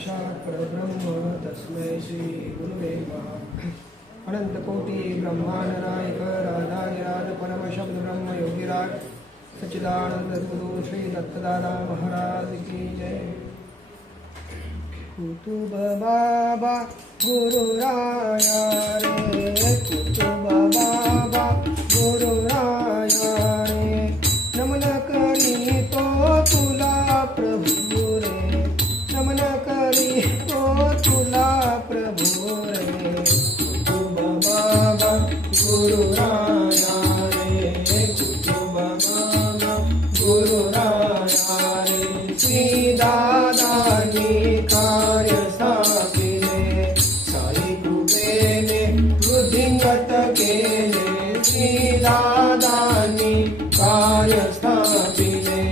साक्षात् परब्रह्म तस्मै श्री गुरुवे नमः। अनंत कोटि ब्रह्मांड नायक राधागिराज परम शब्द ब्रह्म योगिराज सच्चिदानंद गुरु श्री दत्तदादा महाराज की जय। कुतुब बाबा गुरु राया रे, कुतुब बाबा गुरु राया रे, नमन करी तो तुला प्रभु रे, नमन करी तो तुला प्रभु रे। कुतुब बाबा गुरु राया रे, कुतुब बाबा गुरु राया रे, श्री दादानी कार्य स्थापिले, साई कृपेने वृद्धिंगत केले, श्री दादानी कार्य स्थापिले,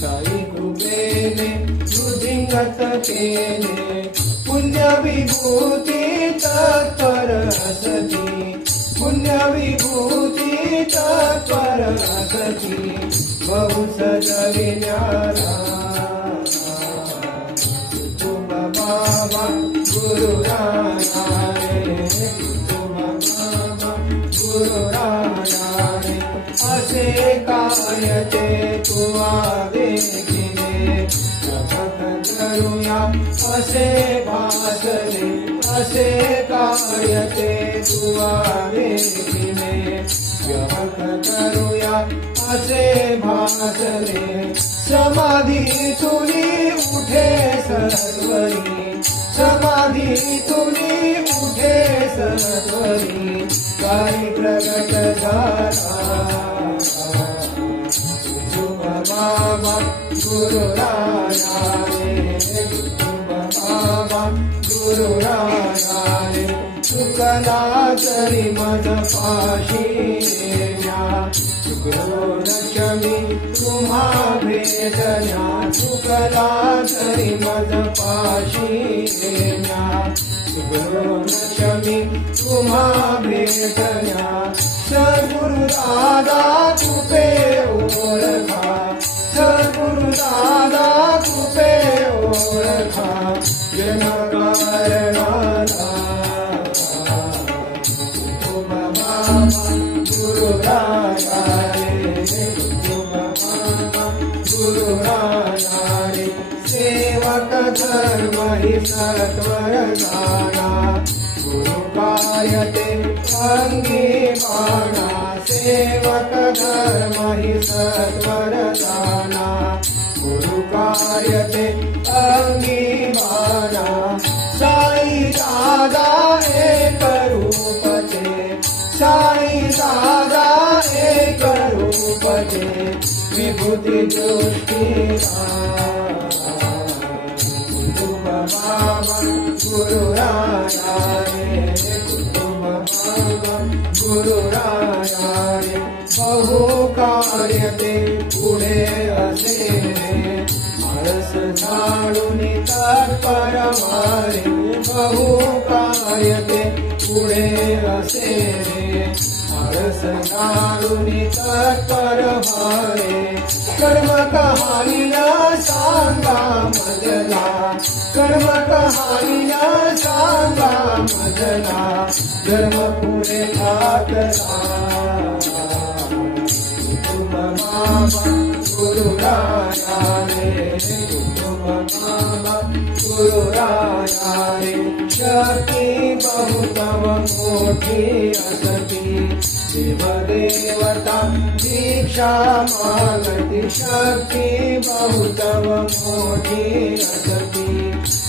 साई कृपेने वृद्धिंगत केले, पुण्य विभूती तत्पर असती, पुण्य विभूती तत्पर असती, बहु सजविन्यारा। कुतुब बाबा गुरु राया रे, कुतुब बाबा गुरु राया रे, असे कार्य ते तुआ देखिले, जगत करूया असे भासले, असे कार्य ते तुआ देखिले, जगत करूया असे भासले, समाधी तुली उठे सरस्वती, समाधी तुली उठे सरस्वती, काही प्रगट झाला। कुतुब बाबा गुरु राया रे, कुतुब बाबा गुरु राया रे, चुकला तरी मज पाशी न्या, चुकलो न क्षमी तुम्हा भेटल्या, चुकला तरी मज पाशी न्या, चुकलो न क्षमी तुम्हा भेटल्या, सद्गुरु दादा कृपे ओळखा, सद्गुरु दादा कृपे ओळखा, जन कारणाला। कुतुब बाबा गुरु राया रे, कुतुब बाबा गुरु राया रे, सेवक धर्म हि सत्वर जाना, गुरु कार्य ते अंगी बाणा, सेवक धर्म हि सत्वर जाना, गुरु कार्य ते अंगी बाणा, साई दादा एक रूप ते, साई दादा एक रूप ते, विभूति दृष्टिरा। कुतुब बाबा गुरु राया रे, कुतुब बाबा गुरु राया रे, बहु कार्य ते पुढे असे रे, आळस झाडून तत्पर मारे, बहु कार्य ते पुढे असे रे, आळस झाडून तत्पर मारे, कर्म कहाणीला सांगा मजला, कर्म कहाणीला सांगा मजला, धर्म पुढे ठाकला। कुतुब बाबा गुरु राया रे, कुतुब बाबा गुरु राया रे, शक्ती बहुतम मोठी असती, देव देवता दीक्षा मागती, शक्ती बहुतम मोठी असती,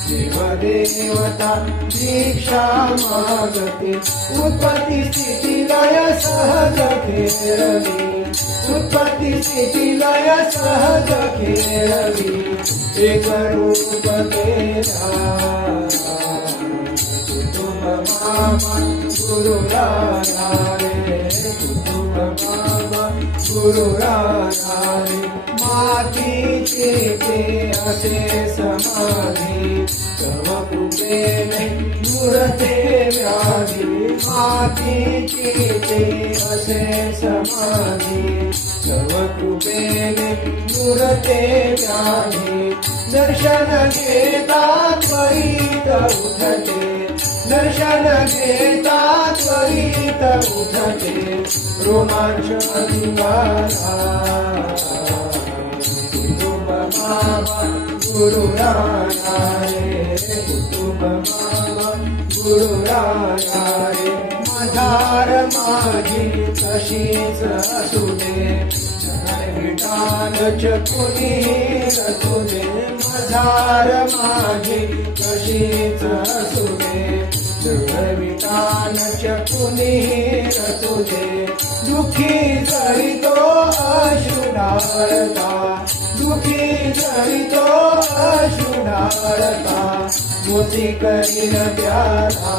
देव देवता दीक्षा मागती, उत्पत्ती स्थिती लय सहज खेळवी, उत्पत्ती स्थिती लय सहज खेळवी, एक रूप तेरा। कुतुब बाबा गुरु राया रे, कुतुब बाबा गुरुरायाने मातीचे ते असे समाधी तव कृपेने मुरते व्याधी मातीचे ते असे समाधी तव कृपेने मुरते व्याधी दर्शन घेता त्वरित उठते दर्शन घेता त्वरित उठते रोमांच अंगाला कुटुंब मामा गुरुराया रे कुटुंब मामा गुरुराया रे मधार माझी तशीच असू दे विठालच कुणी असू दे मधार माझी तशीच असू दे विठालच कुणी असू दे दुःखी जळीतो अश्रुढाळता दुःखी जळीतो अश्रुढाळता मोती करीन प्यारा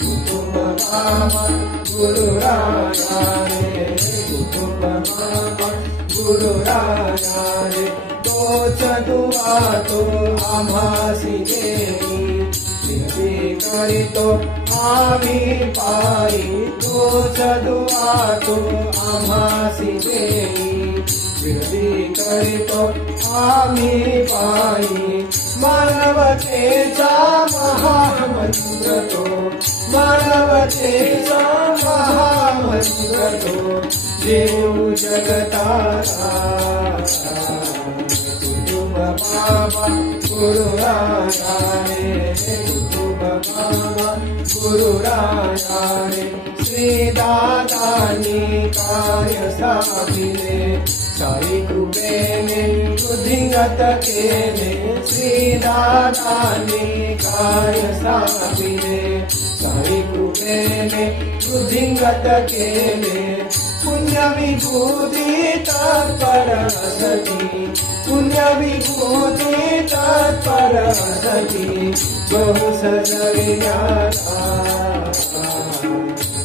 कुटुंब मामा गुरुराया रे कुटुंब मामा गुरुराया रे तोच दुआ तो आम्हासी देई विनती करीतो आम्ही पायी तोच दुआ तो आम्हासी देई विनती करीतो आम्ही पायी मानवतेचा महामंत्र तो मानवतेचा महामंत्र तो देव जगताला कुटुंब मामा गुरुराया रे कुटुंब मामा गुरुराया रे श्रीदादानी कार्य साधिले साई कृपेने वृद्धिंगत केले श्रीदादानी कार्य साधिले साई कृपेने वृद्धिंगत केले पुण्य विभूती तत्पर असती पुण्य विभूती तत्पर असती बहु सजविण्याला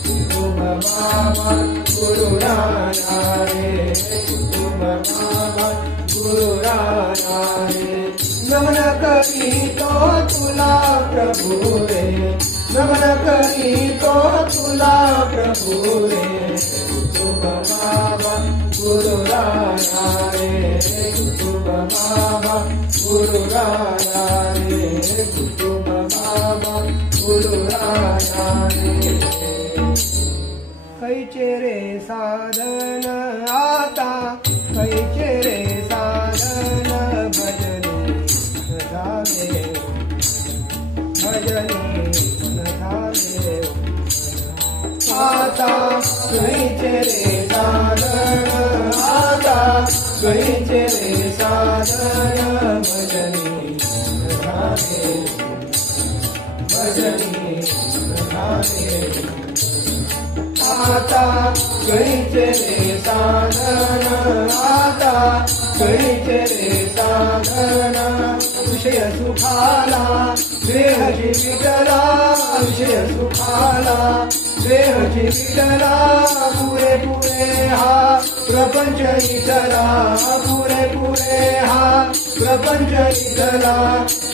कुटुंब मामा गुरुराया रे कुटुंब मामा गुरुराया रे नमन करीतो तुला प्रभु रे नमन करीतो तुला प्रभु रे कुटुंब मामा गुरुराया रे कुटुंब मामा गुरुराया रे कुटुंब मामा गुरुराया रे कैचे रे साधन आता कैचे रे साधन भजनी झाले भजनी झाले आता कैचे रे साधन आता कैचे रे साधन भजनी झाले भजनी झाले आता कैचे रे साधन आता कैचे रे साधन विषय सुखाला देहची विटला विषय सुखाला देहची विटला पुरे पुरे हा प्रपंच इतला पुरे पुरे हा प्रपंच इतला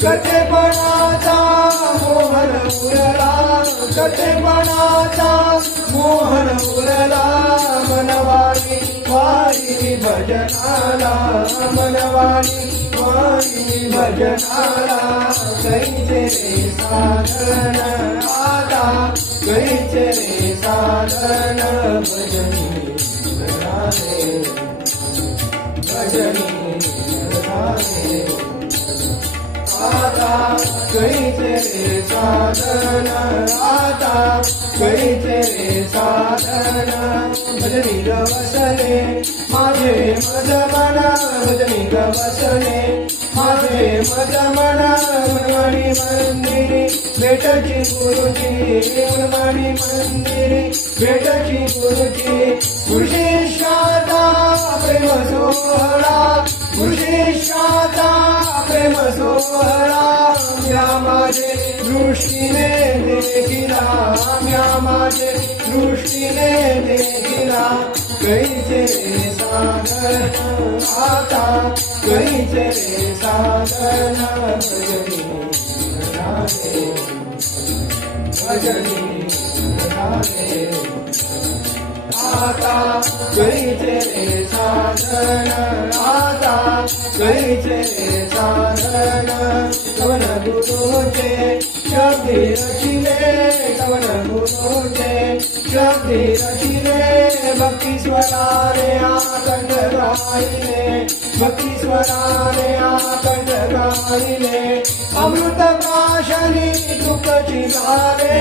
कटेपणाचा मोहन उरला कटेपणाचा मोहन उरला मनवाणी वारी भजनाला मनवाणी वारी भजनाला कैचे रे साधन आता कैचे रे साधन भजनी झाले भजनी झाले आता कैचे रे साधन आता कैचे रे साधन भजनी गवसले माझे मज मना भजनी गवसले माझे मज मना मनवाणी मंदिरी भेटची गुरुची मनवाणी मंदिरी भेटची गुरुची पुरुषेशाचा प्रेम सोहळा पुरुषेशाचा प्रेम सोहळा म्या माझे दृष्टीने देखिला म्या माझे दृष्टीने देखिला कैचे साधन आता कैचे साधन भजनी भजनी आता कैचे साधन आता कैचे साधन कवन गुरुचे शब्दी रचिले कवन गुरुचे शब्दी रचिले भक्ती स्वरारे आकंड गायिले भक्ती स्वरारे आकंड गायिले अमृत प्राशनी सुखची झाले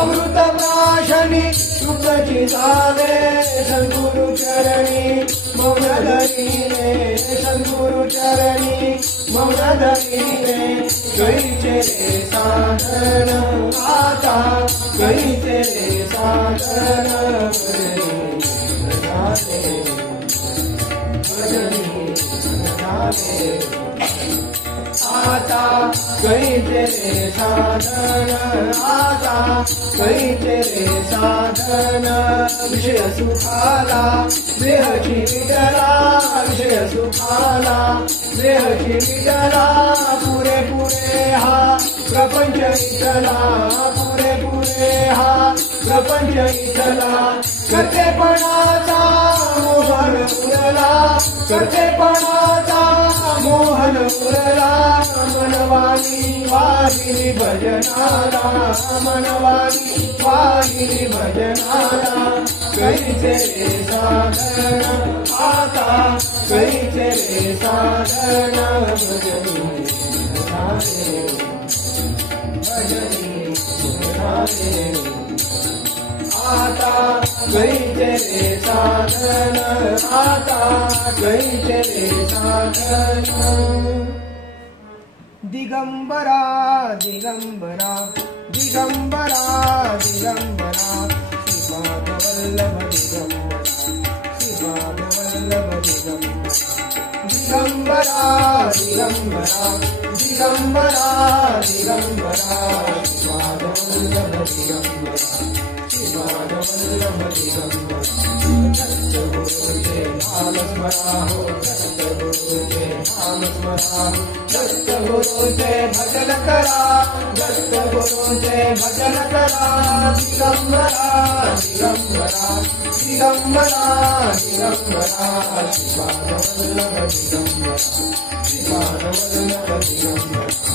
अमृत प्राशनी सुखची झाले सद्गुरु चरणी मौन धरिले सद्गुरु चरणी मौन धरिले कैचे साधन आता कैचे साधन भजनी भजनी आता कैचे साधन आता कैचे साधन विषय सुखाला देहची विडला विषय सुखाला देहची विडला पुरे पुरे हा प्रपंच इथला पुरे पुरे हा प्रपंच इथला कर्तेपणाचा मोहन उरला कर्तेपणाचा मोहन उरला मनवानी वाहिली भजनाला मनवानी वाहिली भजनाला कैचे साधन आता कैचे साधन भजनी भजनी भजनी आता कैचे साधन आता कैचे साधन दिगंबरा दिगंबरा दिगंबरा दिगंबरा श्रीपादवल्लभ दिगंबरा दिगंबरा दिगंबरा दिगंबरा दिगंबरा श्रीपादवल्लभ दिगंबरा श्रीपादवल्लभ दिगंबरा सत्यगुरुचे नाम स्मराहो सत्यगुरुचे नाम स्मराहो सत्यगुरुचे भजन करा सत्यगुरुचे भजन करा दिगंबरा दिगंबरा दिगंबरा दिगंबरा श्रीपादवल्लभ दिगंबरा श्रीपादवल्लभ दिगंबरा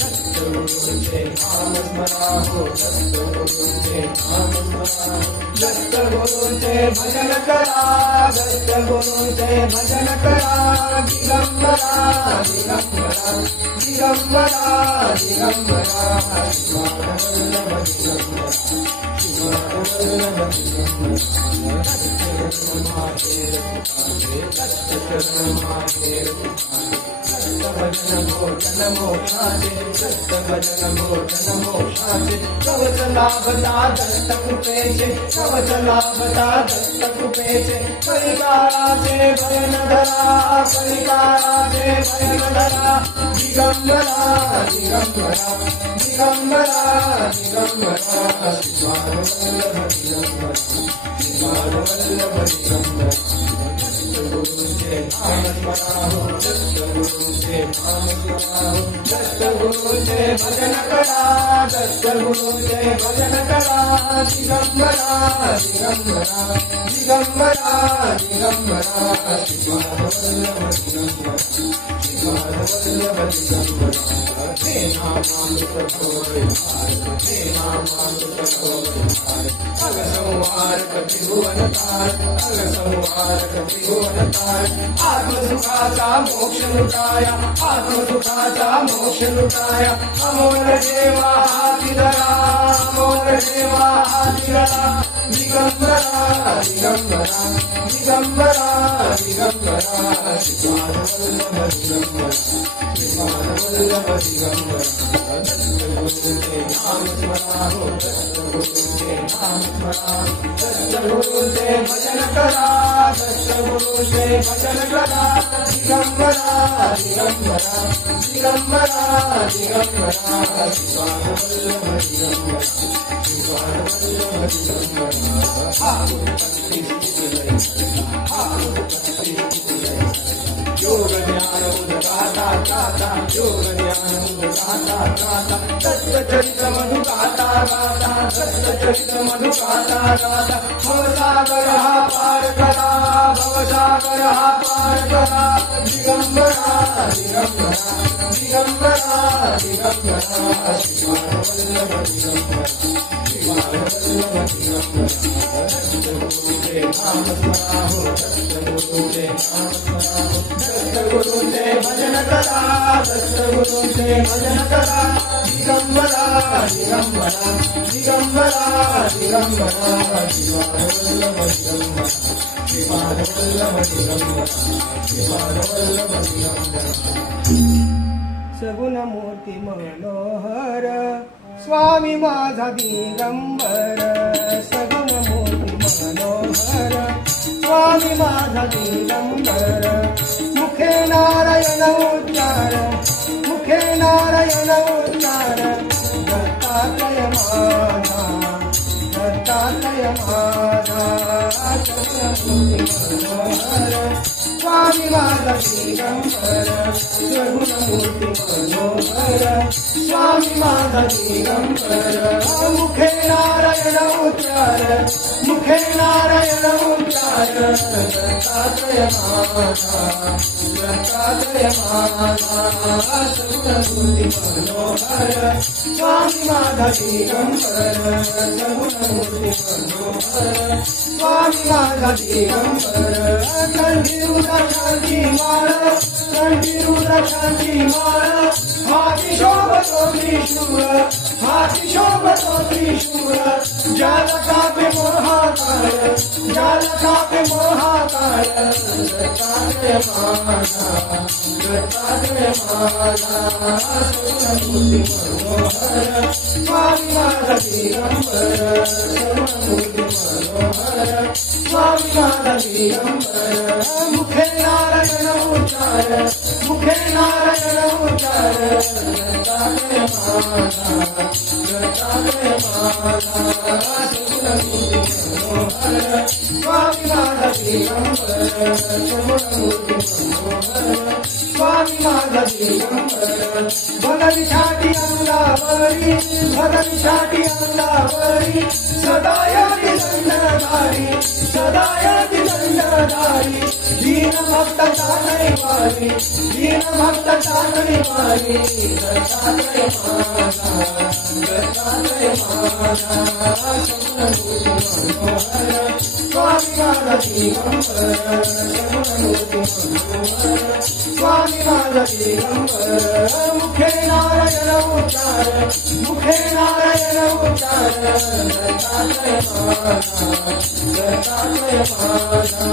सत्यगुरुचे नाम स्मराहो सत्यगुरुचे नाम स्मराहो सत्यगुरुचे भजन करा सत्यगुरुचे भजन करा दिगंबरा दिगंबरा दिगंबरा दिगंबरा श्रीपादवल्लभ दिगंबरा श्रीपादवल्लभ दिगंबरा भजन भोजन मोक्षाचे सत्य भजन भोजन मोक्षाचे कवच लाभता दत्त कृपेचे कवच लाभता दत्त कृपेचे परिकाराचे भयन धरा परिकाराचे भयन धरा दिगंबरा दिगंबरा दिगंबरा दिगंबरा श्रीपादवल्लभ दिगंबरा श्रीपादवल्लभ दिगंबरा सत्यगुरुचे नाम स्मराहो सत्यगुरुचे नाम स्मराहो सत्यगुरुचे भजन करा सत्यगुरुचे भजन करा दिगंबरा दिगंबरा दिगंबरा दिगंबरा श्रीपादवल्लभ दिगंबरा श्रीपादवल्लभ दिगंबरा हे नामामृत होय हे नामामृत होय अगसंहारक त्रिभुवनकार अगसंहारक त्रिभुवनकार आत्मसुखाचा मोक्ष लुटाया आत्मसुखाचा मोक्ष लुटाया अमोल देवा हाती धरा अमोल देवा हाती धरा दिगंबरा दिगंबरा दिगंबरा दिगंबरा श्रीपादवल्लभ दिगंबरा श्रीपादवल्लभ दिगंबरा सत्यगुरुचे नाम स्मराहो सत्यगुरुचे नाम स्मराहो सत्यगुरुचे भजन करा सत्यगुरुचे भजन करा दिगंबरा दिगंबरा दिगंबरा दिगंबरा श्रीपादवल्लभ दिगंबरा योग ज्ञान उदगाता गाता योग ज्ञान उदगाता गाता सत्यचरित मधु गाता गाता सत्यचरित मधु गाता गाता भवसागर पार करा भवसागर पार करा दिगंबरा दिगंबरा दिगंबरा दिगंबरा श्रीपादवल्लभ दिगंबरा श्रीपादवल्लभ दिगंबरा सत्यगुरुदेव नाम स्मराहो सत्यगुरुदेव नाम स्मराहो सत्यगुरुदेव भजन करा सत्यगुरुदेव भजन करा दिगंबरा दिगंबरा दिगंबरा दिगंबरा श्रीपादवल्लभ दिगंबरा श्रीपादवल्लभ दिगंबरा श्रीपादवल्लभ दिगंबरा सगुण मूर्ती मनोहर स्वामी माझा दिगंबर सगुण मूर्ती मनोहर स्वामी माझा दिगंबर मुखे नारायण उच्चार मुखे नारायण उच्चार दत्तात्रय माझा दत्तात्रय माझा सगुण मूर्ती मनोहर स्वामी माझा दिगंबर सगुण मूर्ती मनोहर स्वामी माझा दिगंबर मुखे नारायण उच्चार मुखे नारायण उच्चार दत्तात्रय माझा दत्तात्रय माझा सगुण मूर्ती मनोहर स्वामी माझा दिगंबर सगुण मूर्ती मनोहर स्वामी माझा दिगंबर शांती माळ हाती शोभतो त्रिशूळ हाती शोभतो त्रिशूळ ज्याला कापे मोहाकाळ ज्याला कापे मोहाकाळ दत्तात्रय माझा दत्तात्रय माझा सगुण मूर्ती मनोहर स्वामी माझा दिगंबर सगुण मूर्ती मनोहर स्वामी माझा दिगंबर मुखे नारायण उच्चार मुखे नारायण उच्चार दत्तात्रय माझा दत्तात्रय माझा सगुण मूर्ती मनोहर स्वामी माझा दिगंबर सगुण मूर्ती मनोहर स्वामी माझा दिगंबर भगवी छाटी अंगावरी भगवी छाटी अंगावरी सदा यादी दंडधारी सदा यादी दंडधारी दीन भक्त चाकरी वारी दीन भक्त चाकरी वारी दत्तात्रय माझा दत्तात्रय माझा सगुण मूर्ती मनोहर स्वामी माझा दिगंबर सगुण मूर्ती मनोहर स्वामी माझा दिगंबर मुखे नारायण उच्चार मुखे नारायण उच्चार दत्तात्रय माझा दत्तात्रय माझा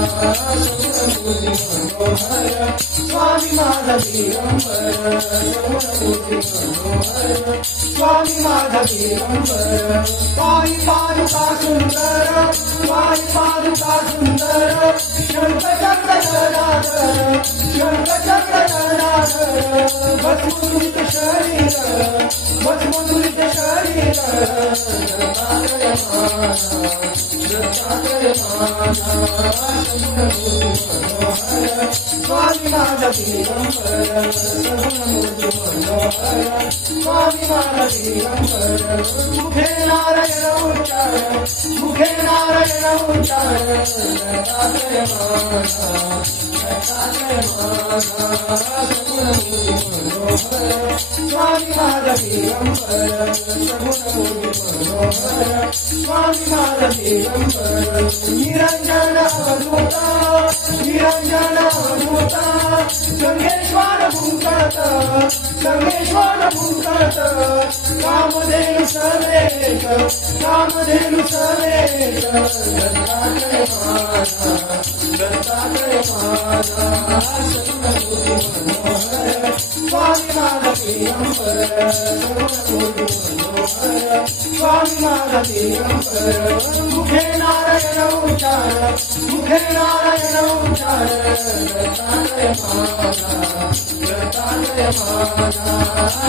सगुण मूर्ती मनोहर स्वामी माझा दिगंबर सगुण मूर्ती मनोहर स्वामी माझा दिगंबर पायी पादुका सुंदर पायी पादुका सुंदर शंख चक्र गदाधर शंख चक्र गदाधर भस्मोन्मित शरीर भस्मोन्मित शरीर दत्तात्रय माझा दत्तात्रय माझा सगुण मूर्ती मनोहर स्वामी माझा दिगंबर सगुण मूर्ती मनोहर स्वामी माझा दिगंबर मुखे नारायण उच्चार मुखे नारायण उच्चार दत्तात्रय माझा दत्तात्रय माझा सगुण मूर्ती मनोहर स्वामी माझा दिगंबर सगुण मूर्ती मनोहर स्वामी माझा दिगंबर निरंजन अवधूता निरंजन अवधूता संगेश्वर भूतत संगेश्वर भूतत कामधेनु समेत कामधेनु समेत दत्तात्रय माझा दत्तात्रय माझा सगुण मूर्ती मनोहर स्वामी माझा दिगंबर श्रवणमूर्ती मनोहर स्वामी माझा दिगंबर मुखे नारायण उच्चार मुखे नारायण उच्चार दत्तात्रय माझा दत्तात्रय माझा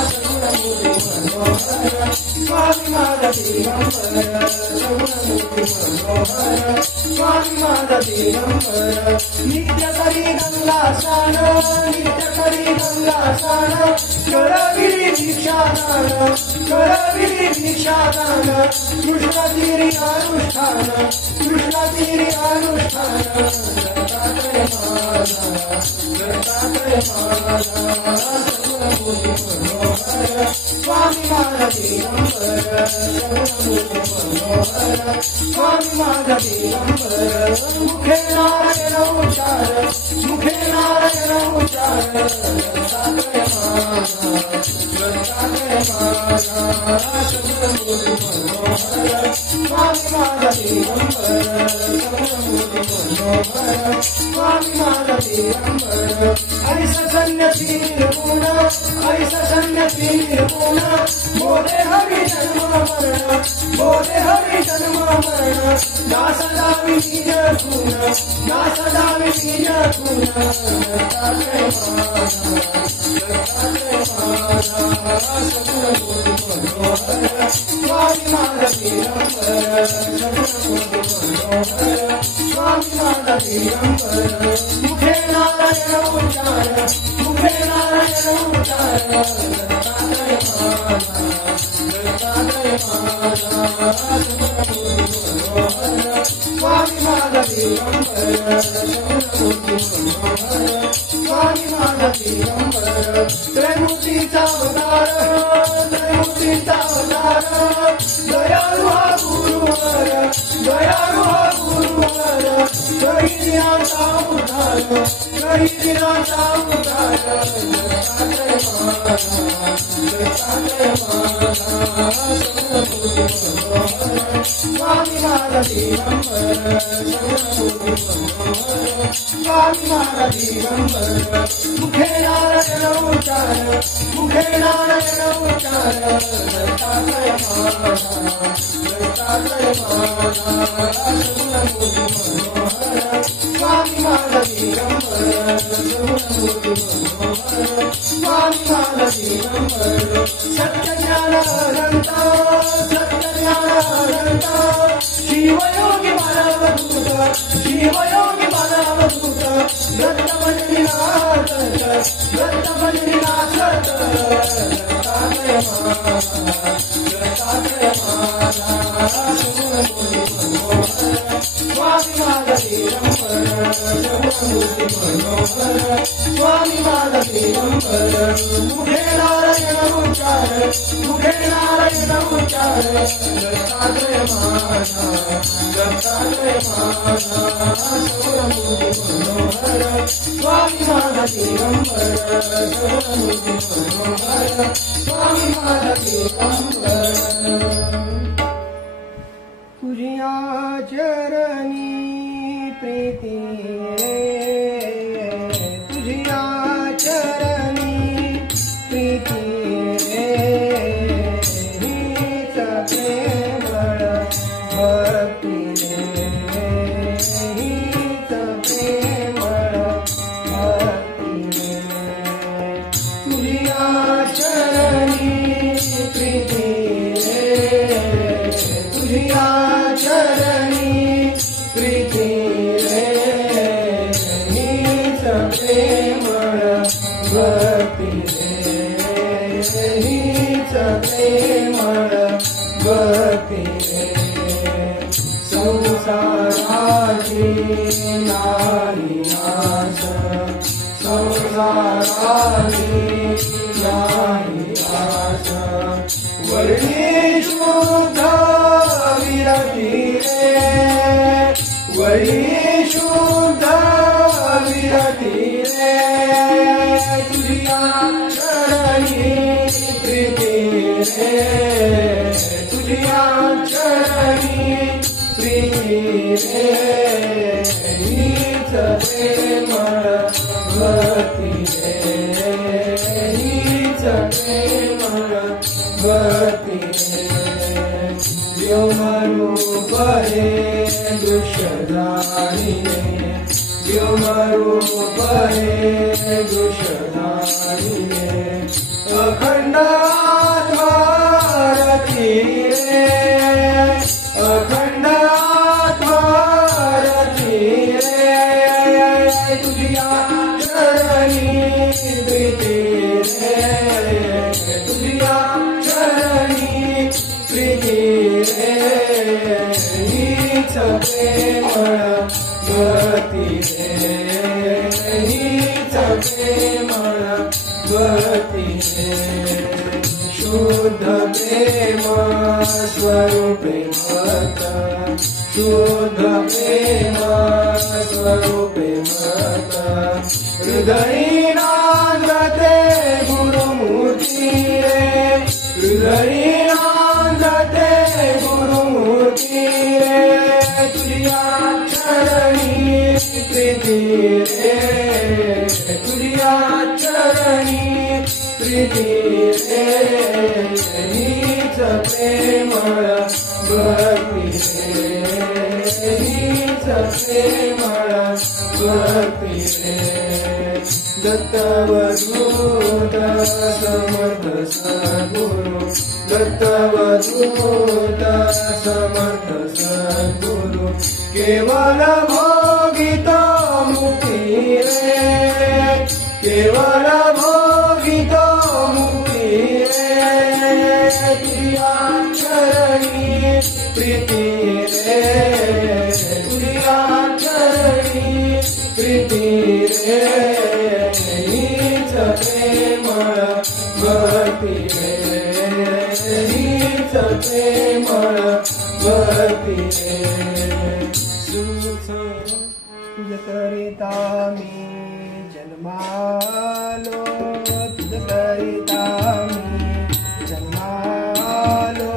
श्रवणमूर्ती मनोहर स्वामी माझा दिगंबर श्रवणमूर्ती मनोहर स्वामी माझा दिगंबर नित्य करी गंगा स्नान नित्य करी गंगा स्नान करविली दीक्षादान करविली दीक्षादान कृष्णतीरी अनुष्ठान कृष्णतीरी अनुष्ठान दत्तात्रय माझा दत्तात्रय माझा श्रवणमूर्ती मनोहर स्वामी माझा दिगंबर श्रवणमूर्ती मनोहर स्वामी माझा दिगंबर मुखे नारायण उच्चार मुखे नारायण उच्चार दत्तात्रय माझा दत्तात्रय माझा श्रवणमूर्ती मनोहर स्वामी माझा दिगंबर श्रवणमूर्ती मनोहर स्वामी माझा दिगंबर ऐसा संन्यासी निर्गुण ऐसा संन्यासी निर्गुण बोले हरि जन्म मरण बोले हरि जन्म मरण ना सदा विनीय गुण ना सदा विनीय गुण दत्तात्रय माझा दत्तात्रय माझा श्रवणमूर्ती मनोहर स्वामी माझा दिगंबर श्रवणमूर्ती मनोहर स्वामी माझा दिगंबर मुखे नारायण उच्चार मुखे नारायण उच्चार दत्तात्रय माझा दत्तात्रय माझा श्रवणमूर्ती मनोहर स्वामी माझा दिगंबर श्रवणमूर्ती मनोहर स्वामी माझा दिगंबर त्रैमूर्तीचा अवतार त्रैमूर्तीचा अवतार दयाळु हा गुरुवर दयाळु हा गुरुवर काही दिनाचा उद्धार काही दिनाचा उद्धार दत्तात्रय माझा दत्तात्रय माझा श्रवणमूर्ती मनोहर स्वामी माझा दिगंबर श्रवणमूर्ती मनोहर स्वामी माझा दिगंबर मुखे नारायण उच्चार मुखे नारायण उच्चार दत्तात्रय माझा दत्तात्रय माझा श्रवणमूर्ती मनोहर स्वामी माझा दिगंबर श्रवणमूर्ती मनोहर स्वामी माझा दिगंबर सत्य ज्ञान अनंत सत्य ज्ञान अनंत शिवयोगी मानवदूत शिवयोगी मानवदूत दत्त बद्रीनाथ दत्त बद्रीनाथ दत्तात्रय माझा दत्तात्रय माझा श्रवणमूर्ती मनोहर स्वामी माझा दिगंबर श्रवणमूर्ती मनोहर स्वामी माझा दिगंबर मुखे नारायण उच्चार मुखे नारायण उच्चार दत्तात्रय माझा दत्तात्रय माझा श्रवणमूर्ती मनोहर स्वामी माझा दिगंबर श्रवणमूर्ती मनोहर स्वामी माझा दिगंबर तुझिया चरणी प्रीती तुझिया चरणी प्रीती हीच प्रेमळ भक्ती हीच प्रेमळ भक्ती तुझिया चरणी प्रीती तुझिया चरणी प्रीती हीच प्रेमळ भक्ती हीच प्रेमळ भक्ती संसाराची नाही आस संसाराची नाही आस वर्णी शुद्ध विरती रे वर्णी शुद्ध विरती रे तुझिया चरणी प्रीती रे तुझिया चरणी प्रीती रे हीच प्रेमळ भक्ती रे हीच प्रेमळ भक्ती व्योमरूप हे दृश्यधारिणे व्योमरूप हे दृश्यधारिणे अखंड आत्मा रथिरे अखंड आत्मा रथिरे तुझ्या चरणी प्रीती रे तुझ्या चरणी प्रीती रे हीच प्रेमळ भक्ती रे हीच प्रेमळ भक्ती रे शुद्ध प्रेम स्वरूपे मत शुद्ध प्रेम स्वरूपे मत हृदयी नांदते गुरुमूर्ती रे हृदयी नांदते गुरुमूर्ती रे तुझ्या चरणी प्रीती रे तुझ्या चरणी प्रीती रे हीच प्रेमळ भक्ती रे हीच प्रेमळ भक्ती रे दत्तवधूत समर्थ सद्गुरु दत्तवधूत समर्थ सद्गुरु केवल भोगितो मुक्ती रे केवल भोगितो मुक्ती रे तुझ्या चरणी प्रीती रे तुझ्या चरणी प्रीती रे हीच प्रेमळ भक्ती रे हीच प्रेमळ भक्ती रे तुझकरिता मी जन्मालो तुझकरिता मी जन्मालो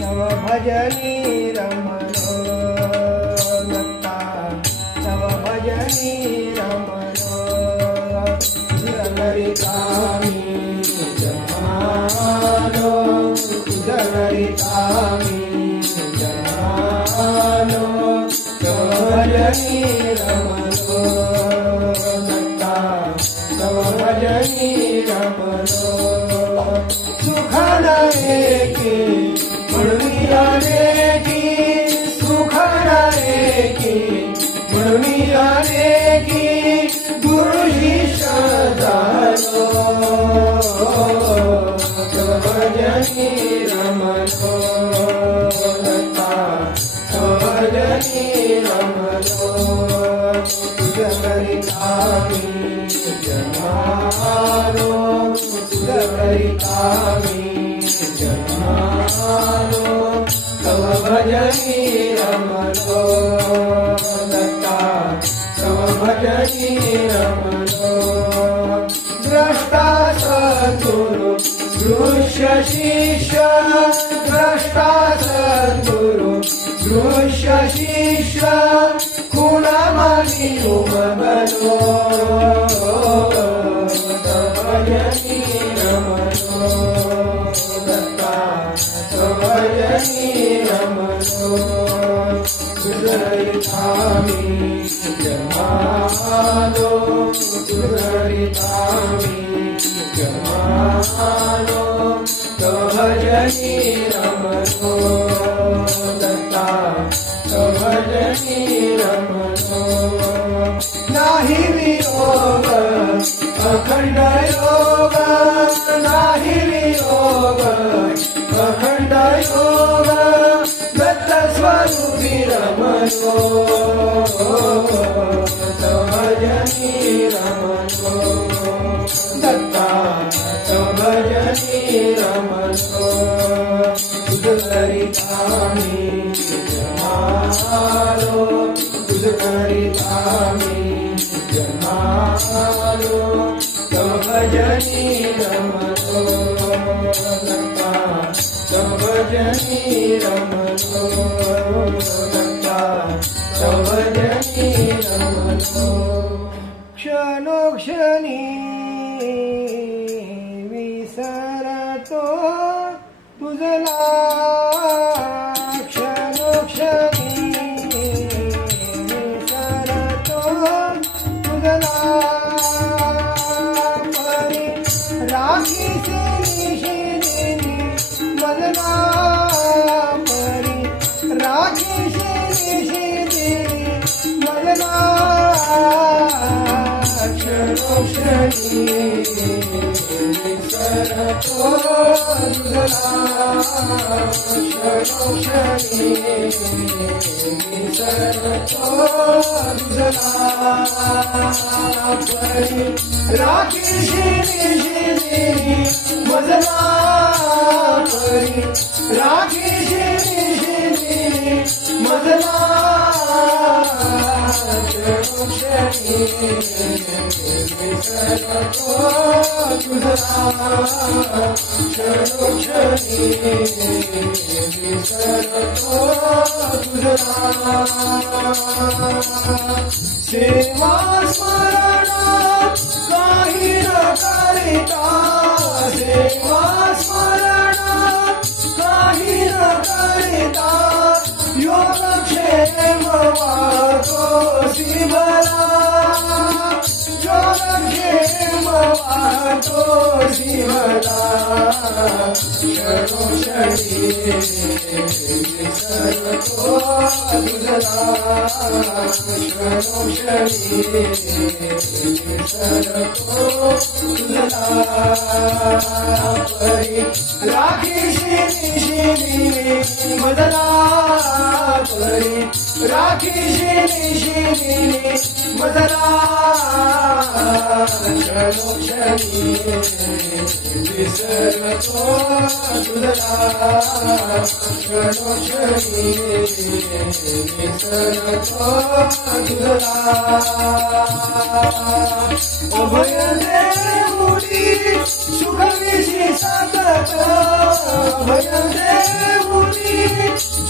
तव भजनी रमणो दत्ता तव भजनी रमणो तुझकरिता मी जन्मालो तुझकरिता मी जन्मालो तव भजनी रमणो दत्ता तव भजनी रमणो सुखदाये की म्हणून आले की सुखदाये की म्हणून आले की गुरु शिष्य झालो तव भजनी रमणो दत्ता तव भजनी रमणो तुझकरिता मी जन्मालो तुझकरिता मी जन्मालो तव भजनी रमणो दत्ता तव भजनी रमणो द्रष्टा सद्गुरु दृश्य शिष्य द्रष्टा सद्गुरु दृश्य शिष्य कुणामानी उमगलो तव भजनी रमणो दत्ता तव भजनी रमणो तुझकरिता मी जन्मालो तुझकरिता मी जन्मालो तव भजनी रमणो दत्ता तव भजनी रमणो नाही वियोग अखंड योग नाही वियोग अखंड योग दत्त स्वरूपी रमणो तव भजनी रमणो दत्ता तव भजनी रमणो तुझकरिता मी जन्मालो तुझकरिता मी जन्मालो तव भजनी रमणो दत्ता तव भजनी रमणो दत्ता तव भजनी रमणो क्षणोक्षणी तुझला क्षणोक्षणी विसरतो तुझला परी राखीची निशिदिनी मदना परी राखीची निशिदिनी मदना क्षणोक्षणी विसरतो तुझला क्षणोक्षणी विसरतो तुझला परी राखीची निशिदिनी मदना परी राखीची निशिदिनी मदना क्षणोक्षणी विसरतो तुझला क्षणोक्षणी विसरतो तुझला सेवा स्मरण काही न करिता सेवा स्मरण काही न करिता योगक्षेम वाटोसी भला योगक्षेम वाटोसी भला क्षणोक्षणी विसरतो तुझला क्षणोक्षणी विसरतो तुझला परी राखीची निशिदिनी मदना परी राखीची निशिदिनी मदना क्षणोक्षणी विसरतो तुझला क्षणोक्षणी विसरतो तुझला अभय देऊनी सुखविशी सतत अभय देऊनी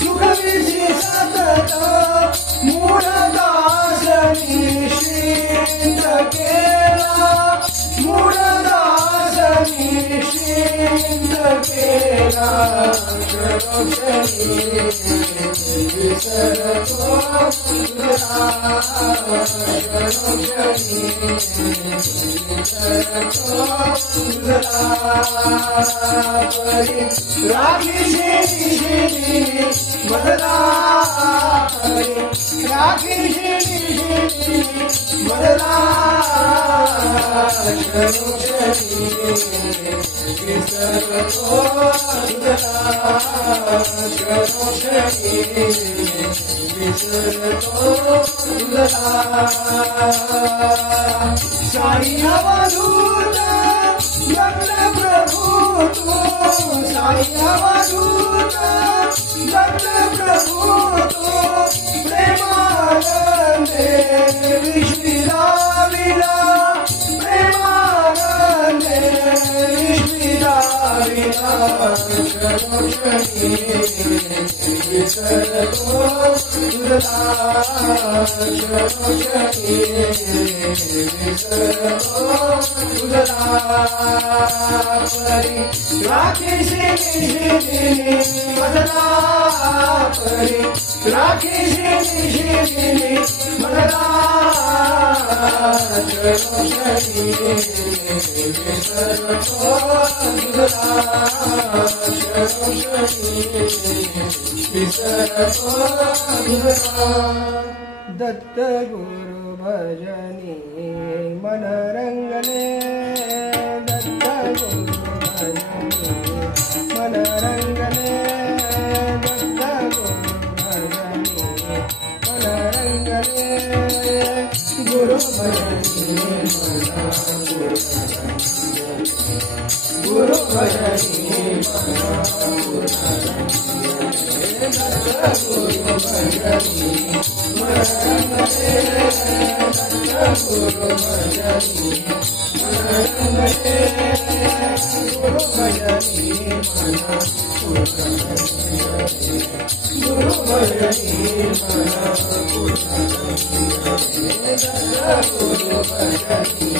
सुखविशी सतत मूढदास निश्चिंत केला मूढदास निश्चिंत केला क्षणोक्षणी विसरतो तुझला क्षणोक्षणी विसरतो तुझला परी राखीची निशिदिनी मदना परी राखीची निशिदिनी मदना क्षणोक्षणी विसरतो तुझला क्षणोक्षणी विसरतो तुझला साई अवधूत दत्त प्रभू तू साई अवधूत दत्त प्रभू तू प्रेमानंदे विश्विराविला प्रेमानंदे विश्विराविला क्षणोक्षणी विसरतो तुझला क्षणोक्षणी विसरतो तुझला परी राखीची निशिदिनी मदना परी राखीची निशिदिनी मदना क्षणोक्षणी विसरतो तुझला क्षणोक्षणी विसरतो तुझला दत्त गुरु भजनी मन रंगले दत्त गुरु भजनी मन रंगले दत्त गुरु भजनी मन रंगले गुरु भजनी गुरु भजनी दत्त गुरु भजनी मन रंगले दत्त गुरु भजनी मन रंगले गुरु भजनी गुरु भजनी दत्त गुरु भजनी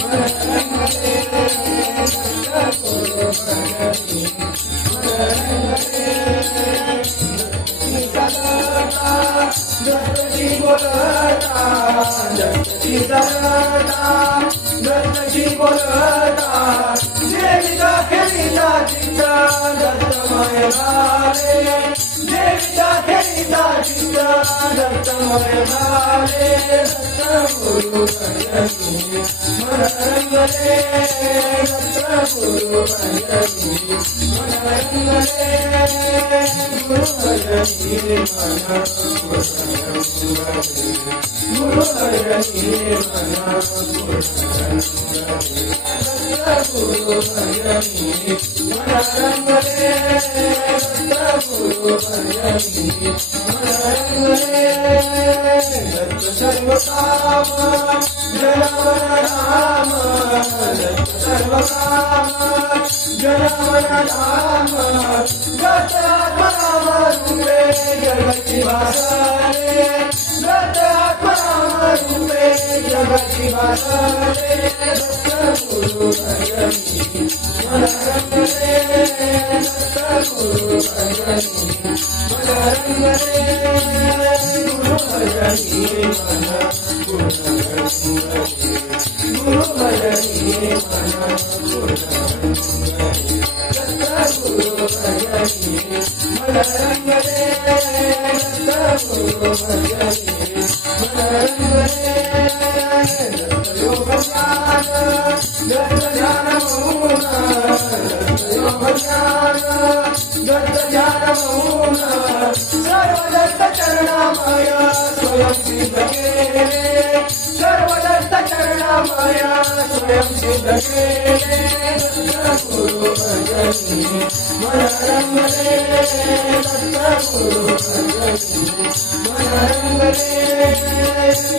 मन रंगले दत्त गुरु भजनी दत्तची सरता दत्तची बोलता देवीचा खेळीचा चित्त दत्तमय झाले देवीचा खेळीचा चित्त दत्तमय झाले दत्तगुरु भजनी मन रंगले दत्तगुरु भजनी मन रंगले गुरु भजनी मन गुरु भजनी मन दत्तगुरु भजनी मन रंगले दत्तगुरु भजनी मन रंगले दत्त सर्वकाम जनवन राम दत्त सर्वकाम जनवन राम दत्त आत्मनाम रूपे जगति भासरे दत्त आत्मनाम रूपे जगति भासरे दत्तगुरु भजनी मन रंगले दत्तगुरु भजनी मन रंगले गुरु भजनी मन गुरु भजनी मन दत्तगुरु भजनी मन रंगले दत्तगुरु भजनी मन रंगले दत्त योग ज्ञान दत्त ज्ञान मौन दत्त योग ज्ञान दत्त ज्ञान मौन सर्व दत्त चरणामय स्वयं सिद्ध केले सर्व दत्त चरणामय स्वयं सिद्ध केले दत्तगुरु भजनी मन रंगले दत्तगुरु भजनी मन रंगले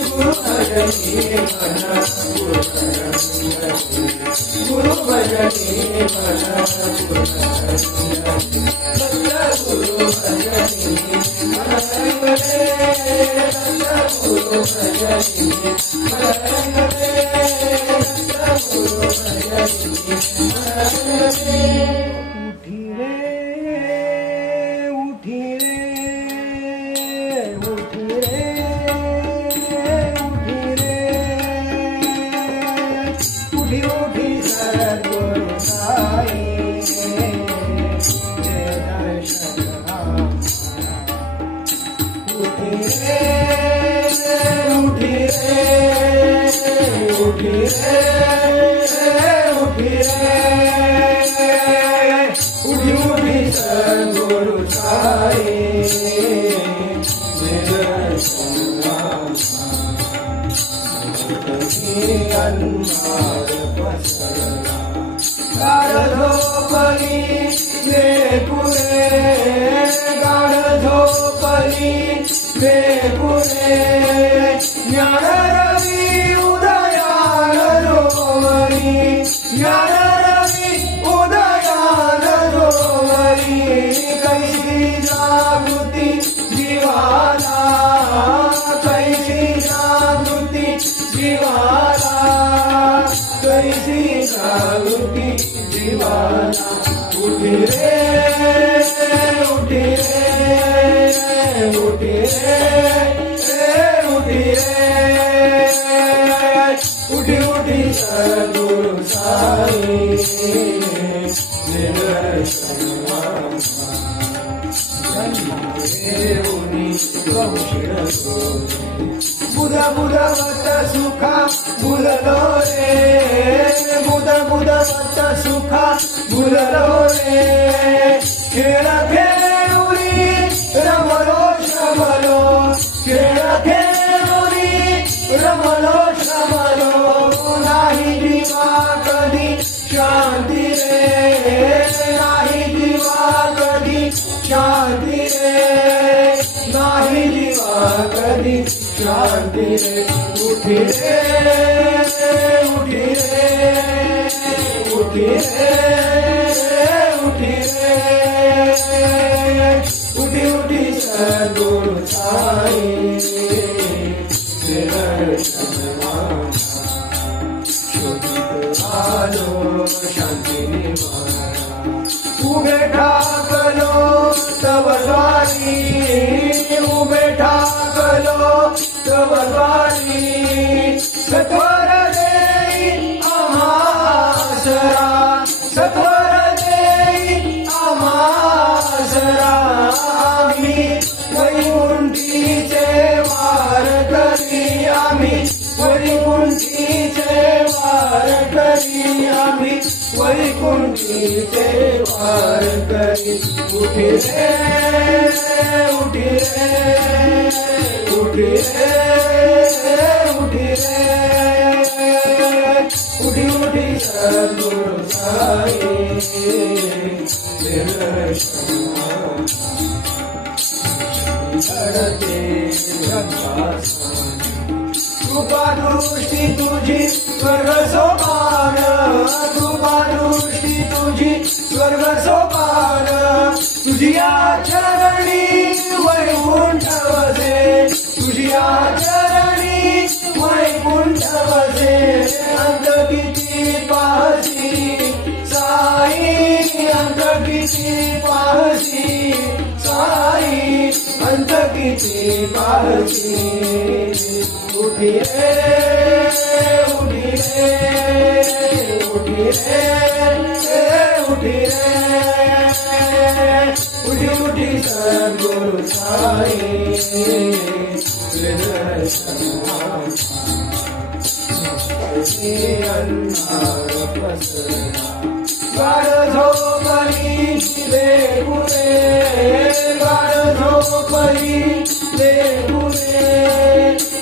गुरु भजनी मन गुरु भजनी मन दत्तगुरु भजनी मन रंगले दत्तगुरु भजनी मन रंगले दत्तगुरु भजनी मन रंगले उठी रे उठी रे उठी रे उठी रे उठी उठी सद्गुरु साई जय दर्शन उठी रे उठी रे उठी रे उठी रे उठी उठी सद्गुरु साई जय दर्शन अन्नार पसरला गाढ झोपली बेपुरे ज्ञान रवी उदयान रोवरी ज्ञान रवी उदयान रोवरी कैसी जागृती जीवाला कैसी जागृती जीवाला कैसी जागृती जीवाला उठी रे उठी रे उठी रे उठी रे उठी उठी सद्गुरु साई बुध बुध वत सुखा भूललो रे बुध बुध वत सुखा भूललो रे खेळ खेळुरी रमलो श्रमलो खेळ खेळुरी रमलो श्रमलो नाही जीवा कधी शांती रे नाही जीवा कधी शांती रे नाही जीवा कधी शांती रे उठी रे उठी रे उठी रे उठी रे उठी उठी सद्गुरु साई आलो शांती उभे ठाकलो तव द्वारी उभे ठाकलो तव द्वारी सत्वर देई आम्हासरा सत्वर देई आम्हासरा आम्ही वैकुंठीचे वारकरी आम्ही वैकुंठीचे वारकरी आम्ही वैकुंठीचे वारकरी उठी रे उठी रे उठी रे उठी रे उठी उठी सद्गुरु साई कृपा दृष्टी तुझी स्वर्ग सोपान कृपा दृष्टी तुझी स्वर्ग सोपान तुझिया चरणी वैकुंठ वसे तुझिया चरणी वैकुंठ वसे अंत किती पाहसी साई अंत किती पाहसी साई अंत किती पाहसी उठी रे उठी रे उठी रे उठी रे उठी उठी सद्गुरु साई अंधार पसरा गाढ झोपली लेगुरे गाढ झोपली लेगुरे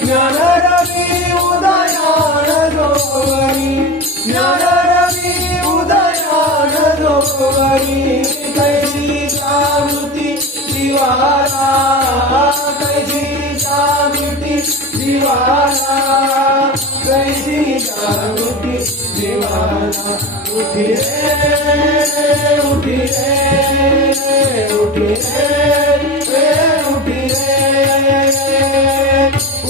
ज्ञान रवी उदयान जोगरी ज्ञान रवी उदयान जोगरी कैसी जागृती दिवाला कैसी जागृती दिवाला कैसी जागृती दिवाला उठी रे उठी रे उठी रे उठी रे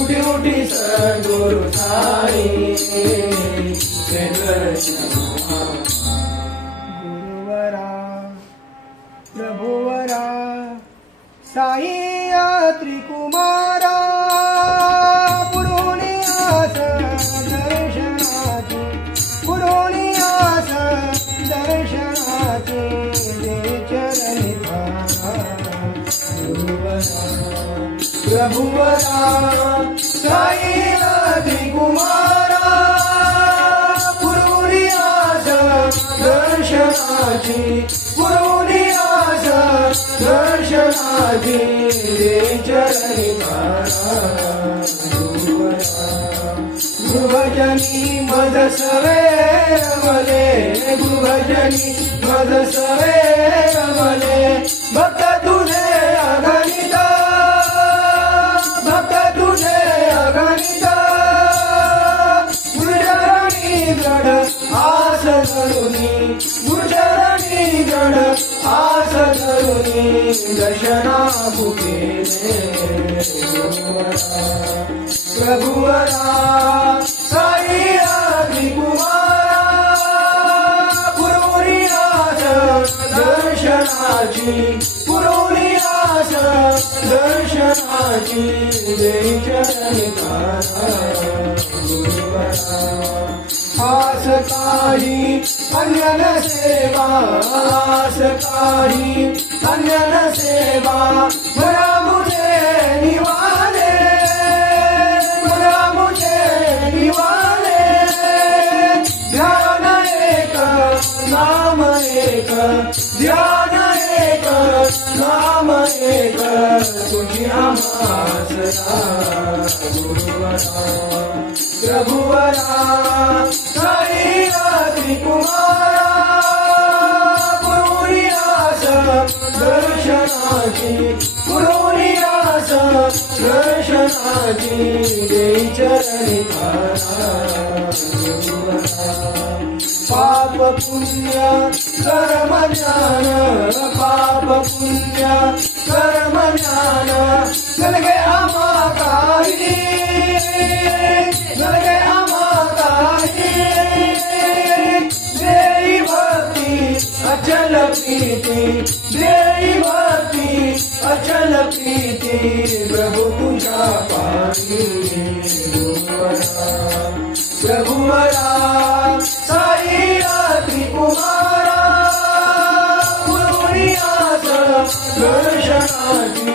उठी उठी सद्गुरु साई गुरुवरा प्रभुवरा साई त्रिकुमारा पुरोनियास दर्शनाची पुरोनियास दर्शनाची चरणी गुरुवरा प्रभुवरा साई त्रिकुमारा पुरोनियास दर्शनाची पुरोनियास दर्शनाची चरणी गुरुभजनी मद सवे रमले गुरुभजनी मद सवे रमले भक्त तुझे अगणित भक्त तुझे अगणित गुरुचरणी गड आस धरुनी गुरुचरणी गड आस धरुनी दर्शना भुकेले प्रभुवरा साई त्रिकुमारा पुरोनियास दर्शनाची पुरोनियास दर्शनाची चरणी आस काही अन्य न सेवा आस काही अन्य न सेवा बड़ा मुझे निवाले बड़ा मुझे निवाले ध्यान एक नाम एक ध्यान एक नाम एक तुझी आमासरा गुरुवरा प्रभुवरा साई त्रिकुमारा पुरोनियास दर्शनाची पुरोनियास दर्शनाची चरणी पाप पुण्य कर्म ज्ञान पाप पुण्य कर्म ज्ञान लगे आमा काही लगे आमा काही देई भक्ती अचल प्रीति देई भक्ती अचल प्रीति प्रभु तुझा पाणी कुमारा पुरोनियास दर्शनाची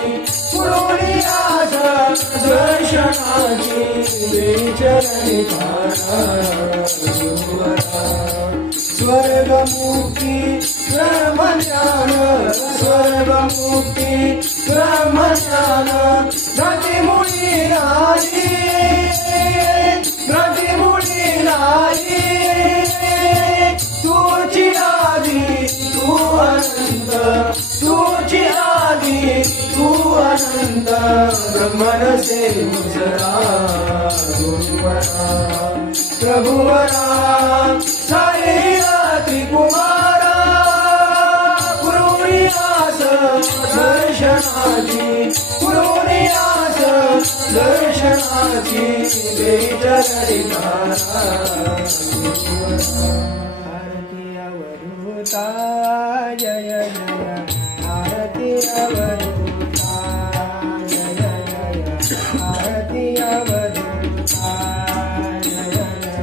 पुरोनियास दर्शनाची विचरणी स्वर्गमुक्ती ब्रह्मज्ञान स्वर्गमुक्ती ब्रह्मज्ञान गतिमुळी नाही गतिमुळी नाही तुझी आदी तू अनंत तुझी आदी तू अनंत ब्रह्मन से मुजरा गुरुवरा प्रभुवरा साई त्रिकुमारा पुरोनियास दर्शनाची पुरोनियास दर्शनाची आरती अवधूता जय जय आरती अवधूता जय जय आरती अवधूता जय जय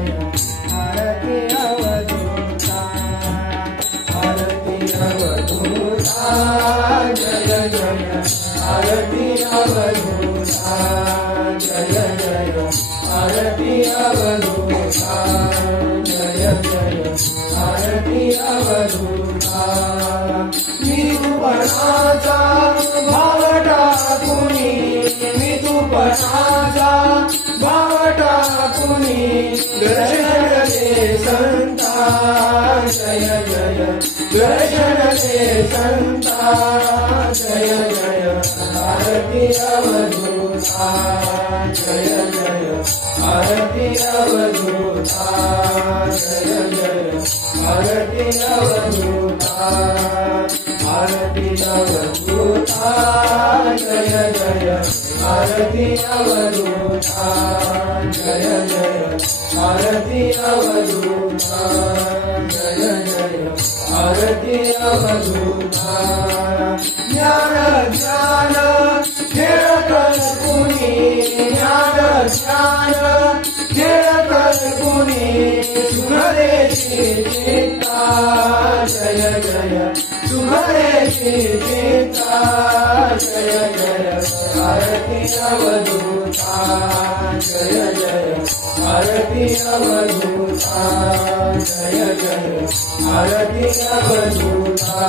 आरती अवधूता आरती अवधूता जय जय आरती अवधूता जय जय आरती अवधूता जय जय आरती अवधूता निरूपणाचा भाव टाकुनी निरूपणाचा भाव टाकुनी दर्शन दे संता जय जय दर्शन दे संता जय जय आरती अवधूता जय जय आरती अवधूता जय जय आरती अवधूता आरती अवधूता जय जय आरती अवधूता जय जय आरती अवधूता जय जय आरती अवधूता ज्ञान ज्ञान खेळ कल्पुनी ज्ञान ज्ञान खेळ कल्पुनी सुहरेची चित्ता जय जय सुहरेची चित्ता जय जय आरती अवधूता जय जय आरती अवधूता जय जय आरती अवधूता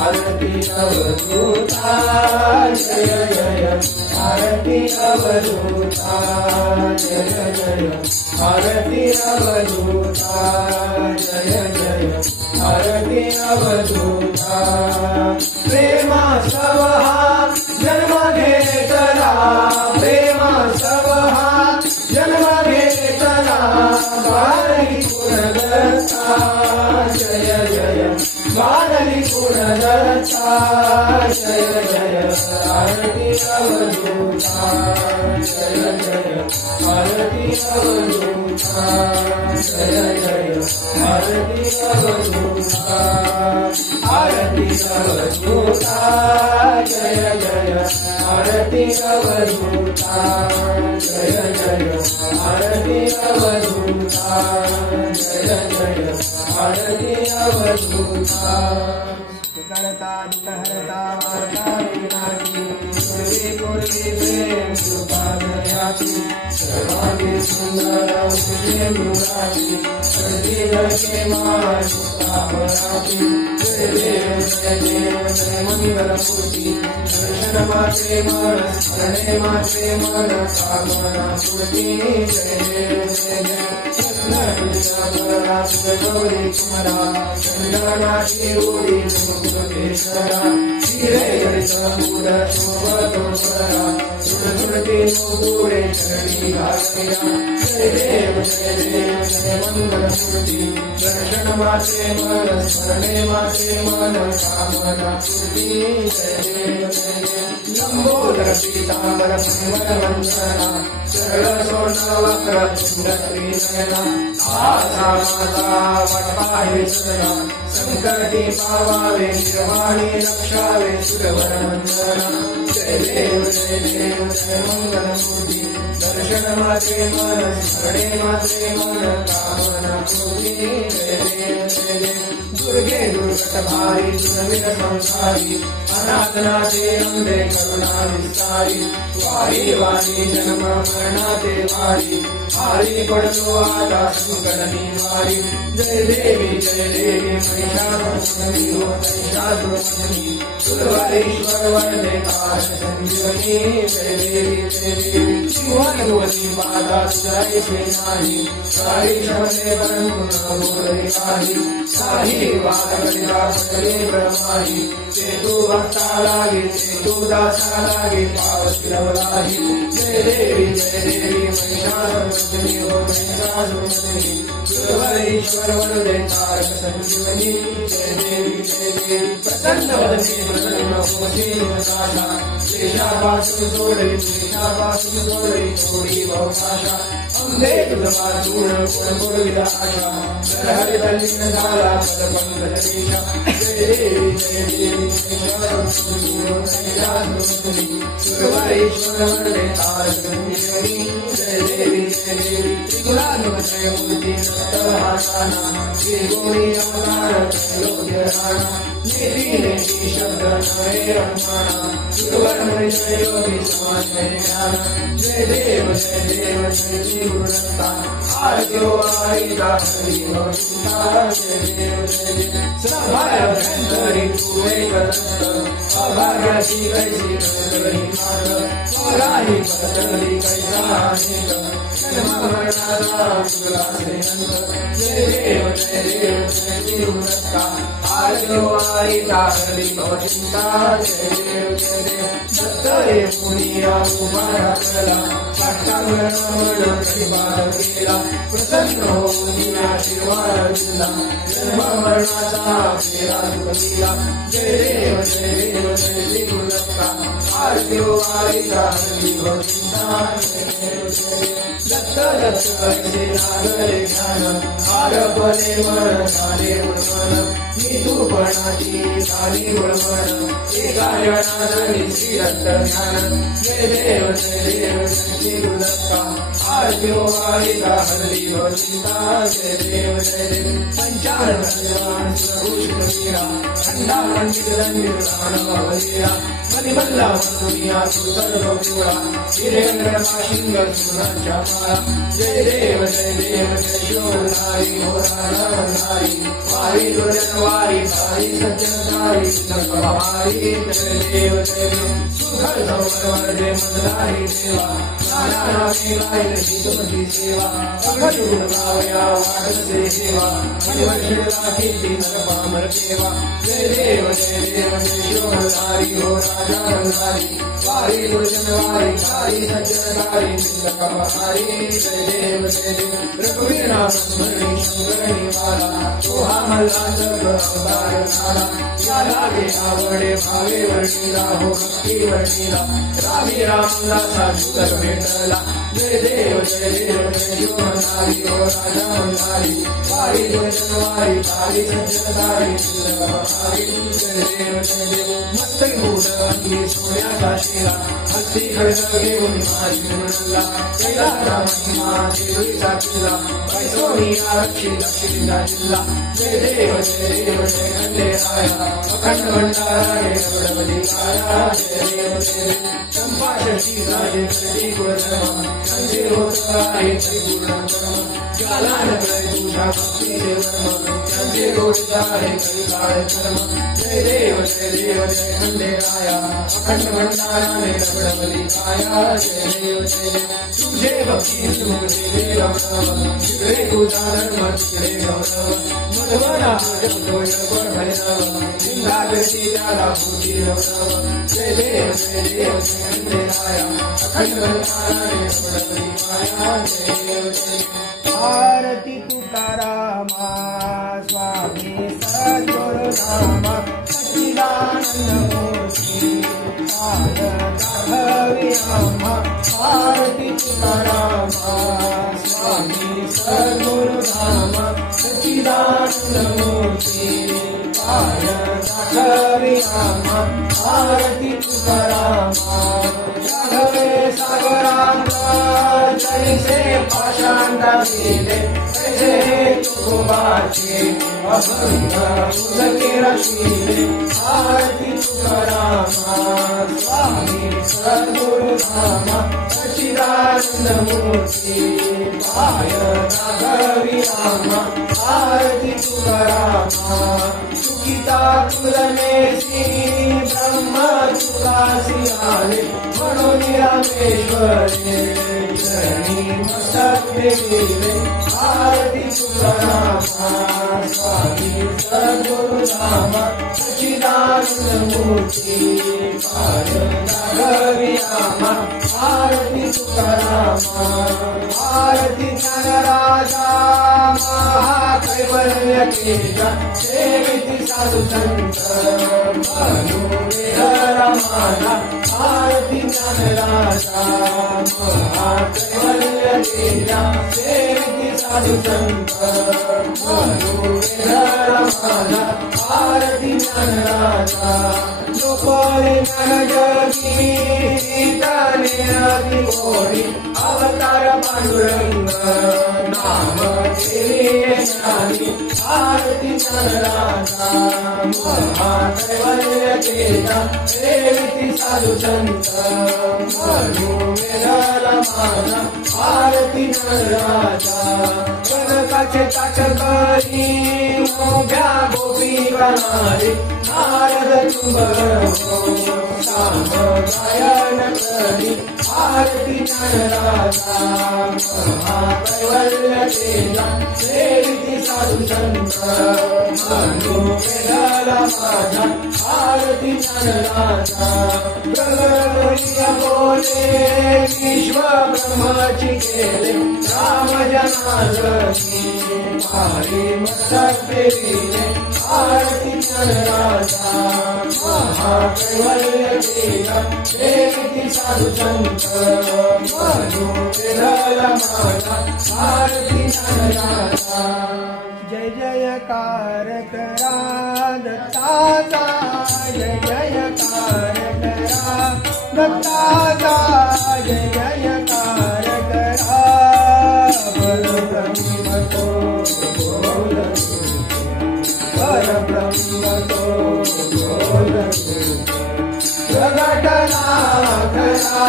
आरती अवधूता जय जय आरती अवधूता जय जय आरती अवधूता जय जय आरती अवधूता प्रेमा सवहा जन्म घेतला प्रेमा सवहा जन्म घेतला बारही गुणदत्ता जय जय बारही गुणदत्ता जय जय आरती अवधूता जय जय आरती अवधूता जय जय आरती अवधूता आरती अवधूता जय जय आरती अवधूता जय जय आरती अवधूता जय जय आरती अवधूता करता दुखहरता वार्ता विनाशी पूर्वी पूर्वी प्रेम सुभागयाति सर्वांगी सुंदर तुझे मुरारी सर्दी लगे मां सुतावराती जय देव जय मंगल मूर्ति दर्शन माते मन स्मरणे माते मन कामना पूर्ति जय देव गौरी कुमरा चंदनाची रूढी मुक्तेश्वरा श्री पूर शोभतोरा सुरसुरती नोपुरे चरणी घासया जय देव जय मंगल मूर्ति दर्शन माते मन स्मरणे माते मन कामना पूर्ति जय देव लंबोदर पीतांबर संवर वंदना सरल स्वर्ण वक्र चुंडत्री नयना आशा माता वटपाहे सदा संकटी पावावे निर्वाणी रक्षावे सुरवर वंदना जय देव जय मंगल मूर्ति दर्शन माते मन स्मरणे माते मन कामना पूर्ति जय देव दुर्गे दुर्गत भारी दुर्विध संसारी अनाथनाथे अम्बे करुणा विस्तारी वारी वारी जन्म मरणाते वारी भारी पड़तो आता सुगण निवारी जय देवी महिषासुरमर्दिनी हो महिषासुरमर्दिनी सुरवरेश्वर वरदे काश संजीवनी जय देवी शिवनवती माता जय सेनानी सारी शमने वरमुनाही साही वादगलिया सकले ब्रह्माही चेतु भक्ता लागे चेतु दासा लागे पावती लवलाही जय देवी महिषासुरमर्दिनी हो महिषासुरमर्दिनी सुरवरेश्वर वरदे काश संजीवनी जय देवी प्रसन्न वदने प्रसन्न होती नताशा शेषावासु सोडरी थोड़ी बहुभाषा अम्बे तुलवाचूर्ण गुण विदाशा सरहरि दलिन दाला पद पंकज देशा जय देवी सुरवरेश्वर वरदे तारक संजीवनी जय देवी त्रिगुणानुगतय मूर्ति सप्तभाषाना श्री गौरी अवतार त्रैलोक्य राणा नेति नेति शब्द नये रममाणा सुरवरमणि योगी समाजय ज्ञाना जय देव जय गुरुदत्ता आर्यो आयिता हरि भवता जय देव सभाय भयंकरी कुवे करत अभाग्यसी कैसी करही मार्ग स्वराही पतली कैसा अनेक जन्म मरणादा सुरासे अंत जय देव गुरुदत्ता आर्यो आयिता हरि भवता जय देव दत्तरे मुनिया कुमारा कला साक्षात्कार परिवार केला प्रसन्न हो मुनिया आशीर्वाद दिला जन्म मरणाचा फेरा सुखदिला जय देव श्री गुरुदत्ता आर्यो आयिता हरि भवता जय देव दत्त दत्त कैसे नागरे ज्ञान आरपले मन झाले गुणमन नितूपणाची झाली गुणमन एका जनादनी श्री दत्त ज्ञान जय देव श्री गुरुदत्ता आर्यो आयिता हरि भवता जय देव पंचान भगवान सुरभूषित वीरा खंडा पंडित रंजित दानव वीरा मणिमल्ला दुनिया सुसर्व पूरा वीरेंद्र माशिंग सुरक्षा पारा जय देव शोधारी होरारी वारी दुर्जन वारी सारी सज्जन सारी सर्वहारी जय देव सुधर सौवर जय मंदारी सेवा नाना नामी लाय तुमकी सेवा अगति गुणगाव्या वाद से सेवा मणिवर्षिणा कीर्ति नरपामर सेवा जय देव शोधारी हो राजा हंसारी वारी दुर्जन वारी सारी सज्जन सारी सर्वहारी जय देव रघुवीर नाम स्मरणी शंकरणी वाला तोहा मल्ला सर्व अवतार सारा या लागे आवडे भावे वर्णिला हो भक्ती वर्णिला रामी रामदासा जुगर भेटला जय देव शिवमंदारी हो राजा मंदारी वारी दुर्जन वारी सारी सज्जन सारी सर्वहारी जय देव मस्तक मूड अंगी सोन्याचा शिला हस्ती खडग घेऊन माझी म्हणला कैलासा महिमा शिरुईचा किल्ला पैसोनी आरक्षी दक्षिणा जिल्हा जय देव खंडेराया अखंड भंडाराने रबडबली काया जय देव चंपा शशी राजे प्रती गुणधर्म संजय होत आहे त्रिगुण धर्म ज्याला नकळे तुझ्या भक्ती देवर्म संजय गोष्ट आहे कलिकाळ धर्म जय देव खंडेराया अखंड भंडाराने रबडबली काया जय देव तुझे भक्ती मुझे गौरव जिकडे तुझा धर्म तिकडे गौरव मधुवना जपतो जगभर भैरव लिंगागती त्याला भूती गौरव जय देव खंडेराया अखंड भंडाराने रबडबली काया जय देव आरती तुकारामा स्वामी सद्गुरु नाम सच्चिदानंद मूर्ति आरती तुकारामा स्वामी सद्गुरु नाम सच्चिदानंद मूर्ति आरती तुकारामा राघवे सागरांता जैसे पाषांड वीरे तैसे तुकोबाचे अभंग उदके रशीले आरती तुकारामा स्वामी सद्गुरु धामा सच्चिदानंद मूर्ती पाय राघवी रामा आरती तुकारामा सुखिता तुलनेसी ब्रह्म तुकासी आले म्हणून रामेश्वरे चरणी मस्तक ठेविले आरती तुकारामा स्वामी सद्गुरु धामा सच्चिदानंद मूर्ती पाय राघवी रामा आरती तुकारामा आरती ज्ञानराजा महाकैवल्य केजा सेविती साधु संत रमाना आरती ज्ञानराजा महाकैवल्य केजा सेविती साधु संत रमाना आरती ज्ञानराजा लोकोरी ज्ञानजगी अति कोरी अवतार पांडुरंग नाम तेरे ज्ञानी आरती ज्ञानराजा महाकैवल्य केजा सेविती साधु संत रमाना आरती ज्ञानराजा कनकाचे ताटकरी मोभ्या गोपी गणारे नारद तुंबरो साम गायन करी आरती ज्ञानराजा महाकैवल्य केजा सेविती साधु संत रमाना आरती ज्ञानराजा प्रगटोरिया बोले विश्व ब्रह्माची केले राम जनार्दनी भारी मस्तक ठेविले आरती ज्ञानराजा महाकैवल्य केजा सेविती साधु संत रमाना आरती ज्ञानराजा जय जयकार करा दत्ताचा जय जयकार करा दत्ताचा जय जयकार करा परब्रह्म तो बोल परब्रह्म तो बोल प्रगटना करा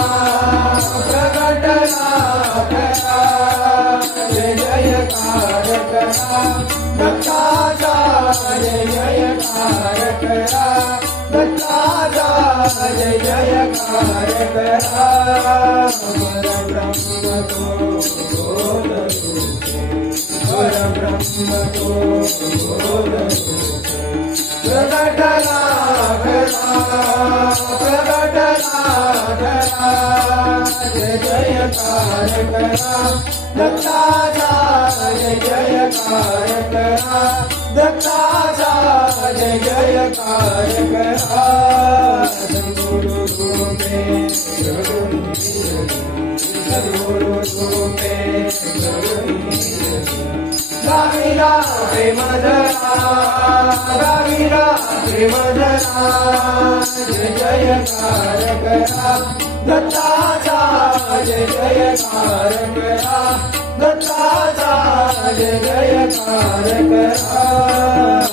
प्रगटना करा जय जयकार करा दत्ताचा जय जयकार करा दत्ताचा जय जयकार करा परब्रह्म तो बोल परब्रह्म तो बोल प्रगटना करा प्रगटना करा जय जयकार करा दत्ताचा जय जयकार करा दत्ताचा जय जयकार करा सद्गुरु रूपे सद्गुरु रूपे गाविला प्रेमधरा गाविला प्रेमधरा जय जयकार करा दत्ताचा जय जयकार करा दत्ताचा जय जयकार करा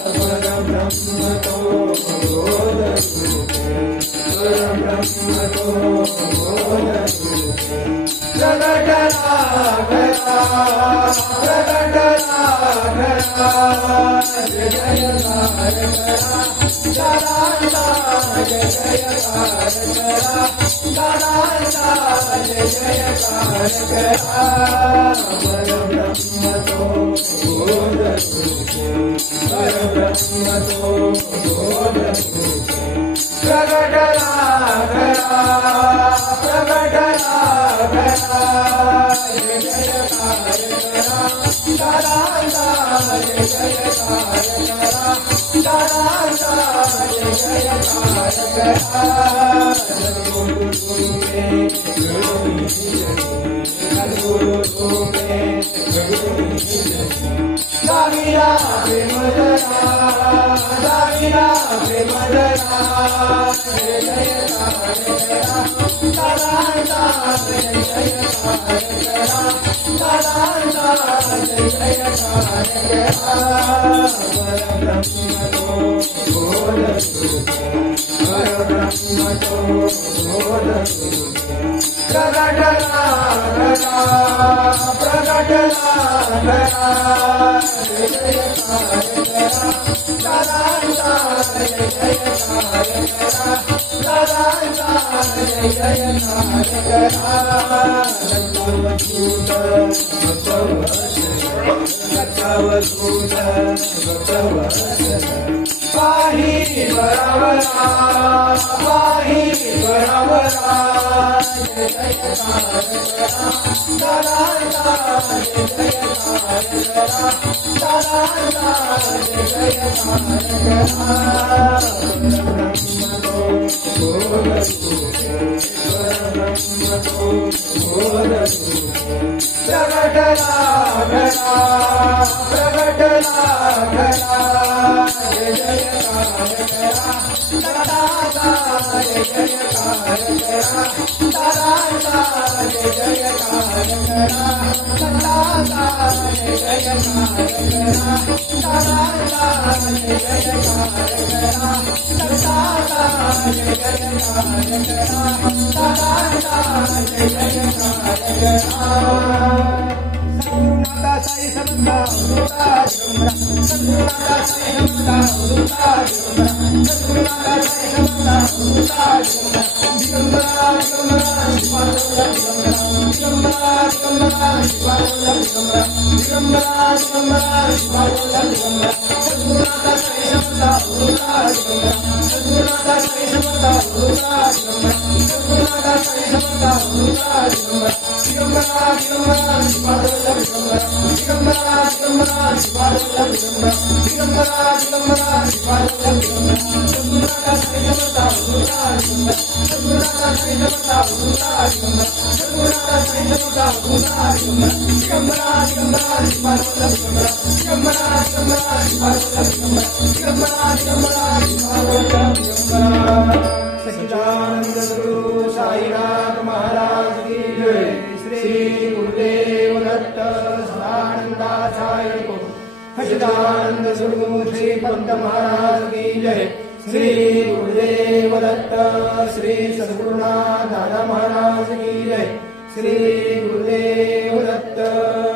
परब्रह्म तो बोल परब्रह्म तो बोल प्रगटना करा प्रगटना करा जय जयकार करा दादा जय जयकार करा दादा जय जयकार करा परब्रह्म तो बोल परब्रह्म तो बोल प्रगटना करा प्रगटना करा जय जयकार करा दादा जय जयकार करा दादा जय जयकार करा सद्गुरु रूपे सद्गुरु रूपे गाविला दाविला प्रेम जरा दाविला प्रेम जरा जय जय दादा जय जय दादा जय जय पाही बरावरा पाही बरावरा जय जय दादा जय सच्चिदानंद गुरु साईनाथ महाराज की जय। श्री गुरुदेव दत्त सदानंदाचार्य को सच्चिदानंद गुरु श्री पंत महाराज की जय। श्री गुरुदेव दत्त श्री सद्गुरुनाथ दादा महाराज की जय। श्री गुरुदेव दत्त।